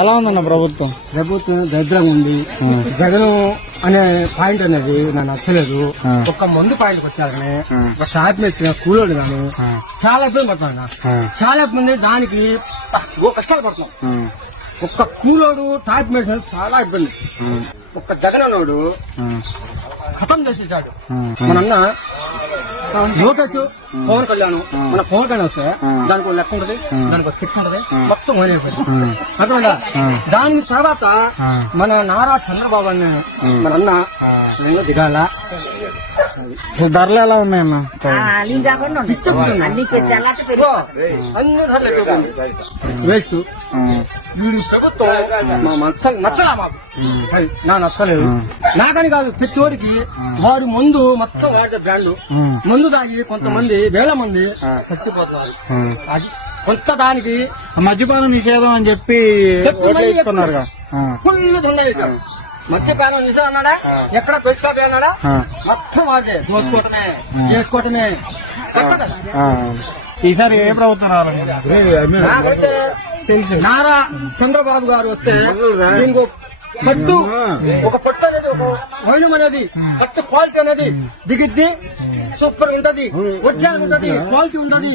ఎలా ఉందన్న ప్రభుత్వం? దరిద్రంగా ఉంది. జగన్ అనే పాయింట్ అనేది నాకు నచ్చలేదు. ఒక్క మందు పాయింట్ వచ్చారని ఒక షాప్ మీద కూలోడు కానీ చాలా ఇబ్బంది పడుతున్నా. చాలా ఇబ్బంది. దానికి కష్టాలు పడుతున్నాం. ఒక్క కూలోడు టాప్ మీద చాలా ఇబ్బంది. ఒక్క జగన్ అన్నోడు ఖతం చేసేసాడు. మన అన్న లోకేష్ పవన్ కళ్యాణ్, మన పవన్ కళ్యాణ్ వస్తే దానికి లెక్క ఉంటది, దానికి శిక్ష ఉంటది, మొత్తం అయిపోయింది. అర్థమైందా? దాని తర్వాత మన నారా చంద్రబాబు అన్న మన అన్న దిగాల. ధరలు ఎలా ఉన్నాయన్న? అన్ని ధరలు వేస్ట్. వీడి ప్రభుత్వం నచ్చలా మాకు. నా నచ్చలేదు. నాకని కాదు, ప్రతివాడికి వాడు మందు మొత్తం వాడే బ్రాండ్ మందు తాగి కొంతమంది వేల మంది చచ్చిపోతున్నారు. అది కొంత దానికి మద్యపానం నిషేధం అని చెప్పి ఫుల్ దండ చేశాడు. మద్యపానం నిషేధం అన్నాడా? ఎక్కడ బెడ్ షాప్ అన్నాడా? మొత్తం వాడే దోచుకోవటమే, చేసుకోవటమే. ఈసారి ఏ ప్రభుత్వం రావాలి? నాకైతే నారా చంద్రబాబు గారు వస్తే ఇంకో పట్టు, ఒక పట్టు అనేది, ఒక వైనం అనేది, పట్టు క్వాలిటీ అనేది దిగిద్ది. సూపర్ ఉంటది, ఒరిజినల్ ఉంటది, క్వాలిటీ ఉంటది.